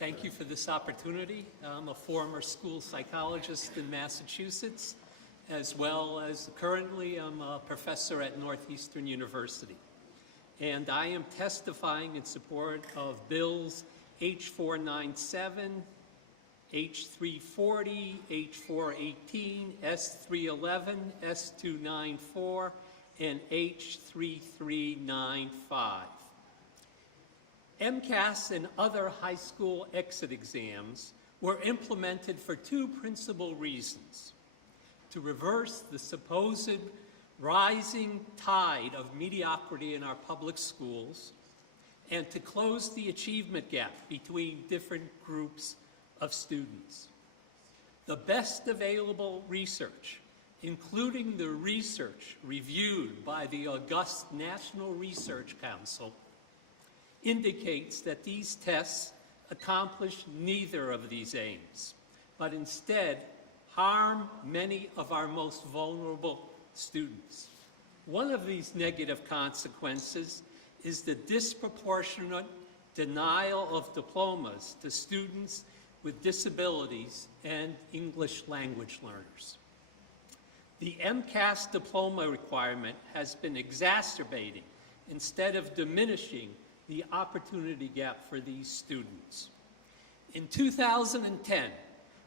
Thank you for this opportunity. I'm a former school psychologist in Massachusetts, as well as currently I'm a professor at Northeastern University. And I am testifying in support of bills H497, H340, H418, S311, S294, and H3395. MCAS and other high school exit exams were implemented for two principal reasons: to reverse the supposed rising tide of mediocrity in our public schools, and to close the achievement gap between different groups of students. The best available research, including the research reviewed by the august National Research Council, indicates that these tests accomplish neither of these aims, but instead harm many of our most vulnerable students. One of these negative consequences is the disproportionate denial of diplomas to students with disabilities and English language learners. The MCAS diploma requirement has been exacerbating instead of diminishing the opportunity gap for these students. In 2010,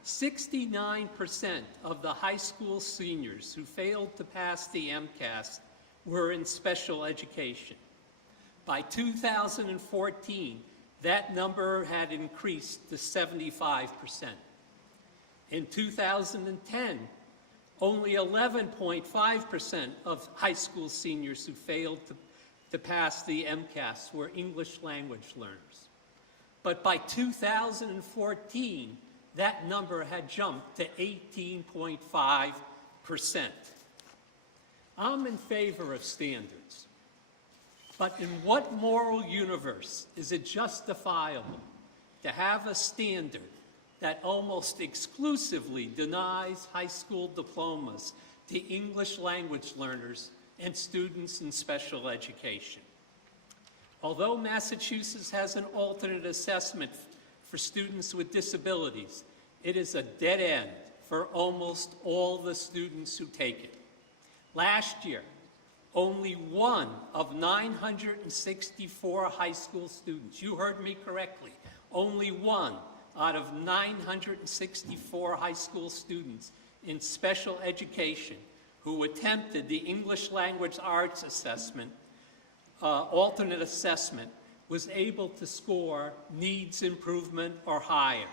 69% of the high school seniors who failed to pass the MCAS were in special education. By 2014, that number had increased to 75%. In 2010, only 11.5% of high school seniors who failed to pass the MCAS were English language learners. But by 2014, that number had jumped to 18.5%. I'm in favor of standards, but in what moral universe is it justifiable to have a standard that almost exclusively denies high school diplomas to English language learners and students in special education? Although Massachusetts has an alternate assessment for students with disabilities, it is a dead end for almost all the students who take it. Last year, only one of 964 high school students, you heard me correctly, only one out of 964 high school students in special education who attempted the English Language Arts assessment, alternate assessment, was able to score needs improvement or higher.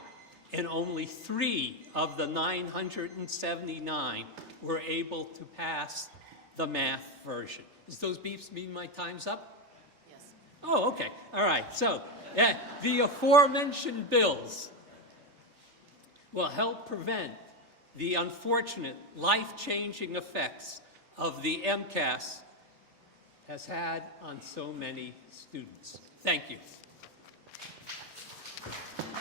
And only 3 of the 979 were able to pass the math version. Does those beeps mean my time's up? Yes. Oh, okay. All right. So the aforementioned bills will help prevent the unfortunate life-changing effects of the MCAS has had on so many students. Thank you.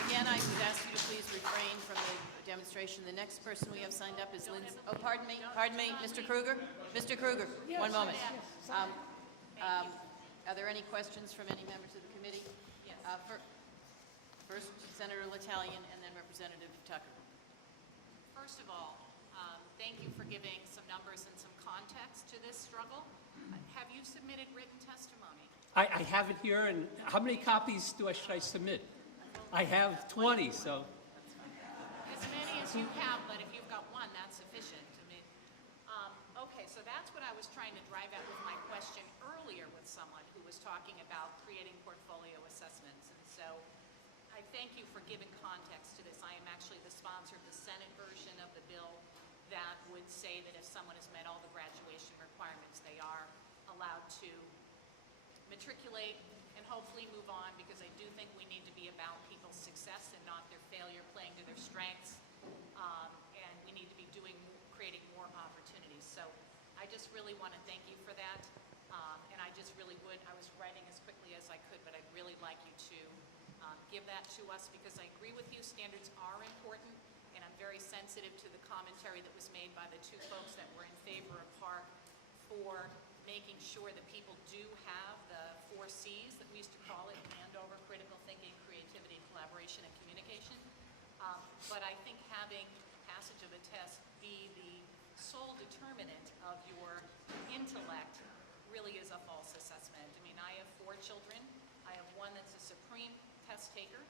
Again, I would ask you to please refrain from the demonstration. The next person we have signed up is Lindsay. Oh, pardon me, Mr. Kruger? Mr. Kruger, one moment. Are there any questions from any members of the committee? Yes. First, Senator L'Italian, and then Representative Tucker. First of all, thank you for giving some numbers and some context to this struggle. Have you submitted written testimony? I have it here, and how many copies should I submit? I have 20, so. As many as you have, but if you've got one, that's sufficient. I mean, okay, so that's what I was trying to drive at with my question earlier with someone who was talking about creating portfolio assessments. And so I thank you for giving context to this. I am actually the sponsor of the Senate version of the bill that would say that if someone has met all the graduation requirements, they are allowed to matriculate and hopefully move on, because I do think we need to be about people's success and not their failure, playing to their strengths, and we need to be creating more opportunities. So I just really want to thank you for that, and I just really would, I was writing as quickly as I could, but I'd really like you to give that to us, because I agree with you, standards are important, and I'm very sensitive to the commentary that was made by the two folks that were in favor of Park for making sure that people do have the 4 C's that we used to call it: Andover, critical thinking, creativity, collaboration, and communication. but I think having passage of a test be the sole determinant of your intellect really is a false assessment. I mean, I have 4 children. I have one that's a supreme test taker,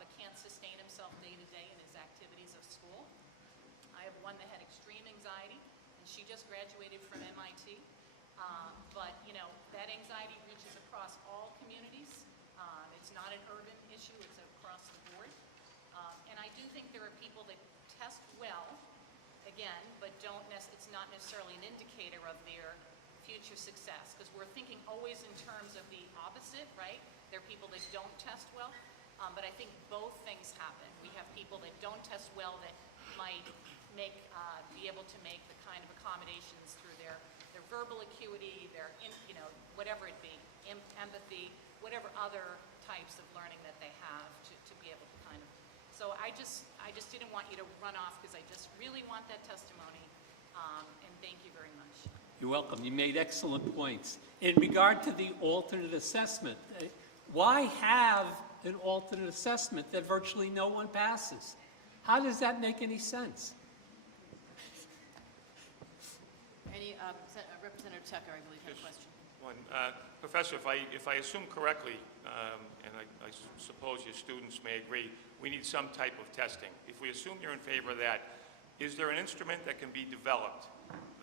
but can't sustain himself day to day in his activities of school. I have one that had extreme anxiety, and she just graduated from MIT. But, you know, that anxiety reaches across all communities. It's not an urban issue, it's across the board. And I do think there are people that test well, again, but it's not necessarily an indicator of their future success, because we're thinking always in terms of the opposite, right? There are people that don't test well, but I think both things happen. We have people that don't test well that might be able to make the kind of accommodations through their verbal acuity, whatever it be, empathy, whatever other types of learning that they have to be able to kind of. So I just didn't want you to run off, because I just really want that testimony, and thank you very much. You're welcome. You made excellent points. In regard to the alternate assessment, why have an alternate assessment that virtually no one passes? How does that make any sense? Representative Tucker, I believe, had a question. One, Professor, if I assume correctly, and I suppose your students may agree, we need some type of testing. If we assume you're in favor of that, is there an instrument that can be developed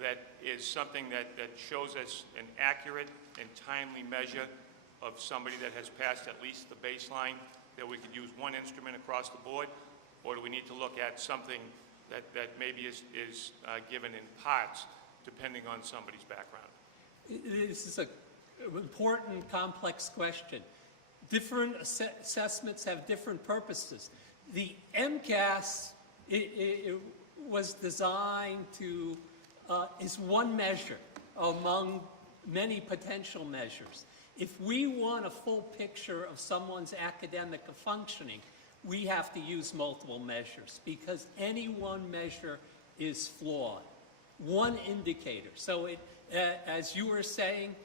that is something that shows us an accurate and timely measure of somebody that has passed at least the baseline, that we could use one instrument across the board? Or do we need to look at something that maybe is given in parts, depending on somebody's background? This is an important, complex question. Different assessments have different purposes. The MCAS it was designed to, is one measure among many potential measures. If we want a full picture of someone's academic functioning, we have to use multiple measures, because any one measure is flawed. One indicator. So as you were saying,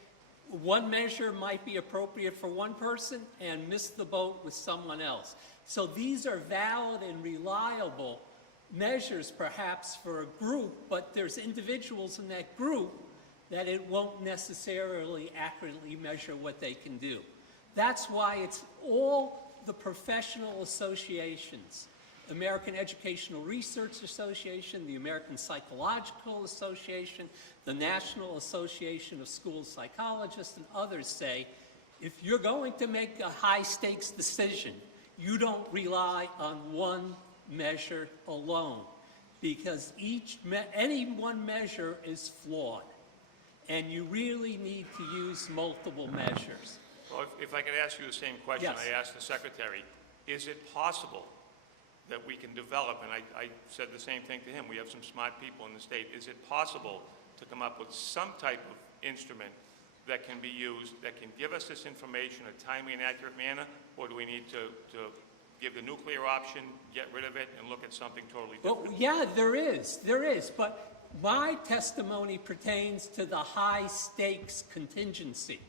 one measure might be appropriate for one person and miss the boat with someone else. So these are valid and reliable measures perhaps for a group, but there's individuals in that group that it won't necessarily accurately measure what they can do. That's why it's all the professional associations, American Educational Research Association, the American Psychological Association, the National Association of School Psychologists, and others say, if you're going to make a high-stakes decision, you don't rely on one measure alone, because any one measure is flawed, and you really need to use multiple measures. Well, if I could ask you the same question Yes. I asked the Secretary, is it possible that we can develop, and I said the same thing to him, we have some smart people in the state, is it possible to come up with some type of instrument that can be used, that can give us this information in a timely and accurate manner, or do we need to give the nuclear option, get rid of it, and look at something totally different? Well, yeah, there is, but my testimony pertains to the high-stakes contingency,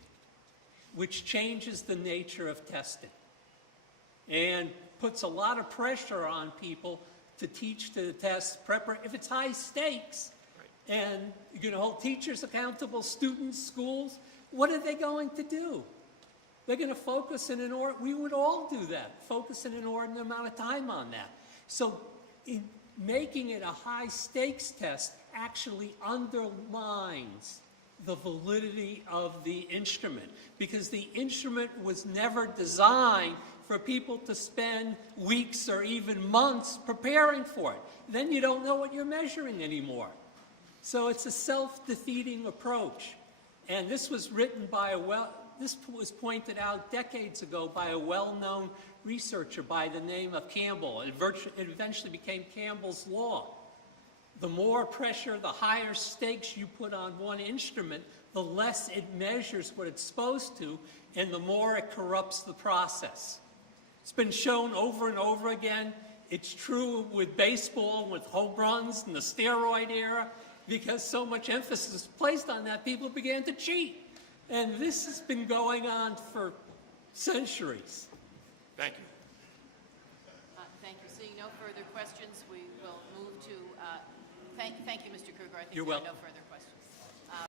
which changes the nature of testing and puts a lot of pressure on people to teach to the test if it's high stakes. Right. And you're going to hold teachers accountable, students, schools. What are they going to do? They're going to focus in we would all do that, focus an inordinate amount of time on that. So in making it a high stakes test actually undermines the validity of the instrument, because the instrument was never designed for people to spend weeks or even months preparing for it. Then you don't know what you're measuring anymore. So it's a self-defeating approach. And this was written by this was pointed out decades ago by a well-known researcher by the name of Campbell. It eventually became Campbell's law. The more pressure, the higher stakes you put on one instrument, the less it measures what it's supposed to, and the more it corrupts the process. It's been shown over and over again. It's true with baseball, with home runs in the steroid era, because so much emphasis was placed on that, people began to cheat. And this has been going on for centuries. Thank you. Thank you. Seeing no further further questions, we will move to, thank you, Mr. Kruger. I think You're there are no welcome. further questions.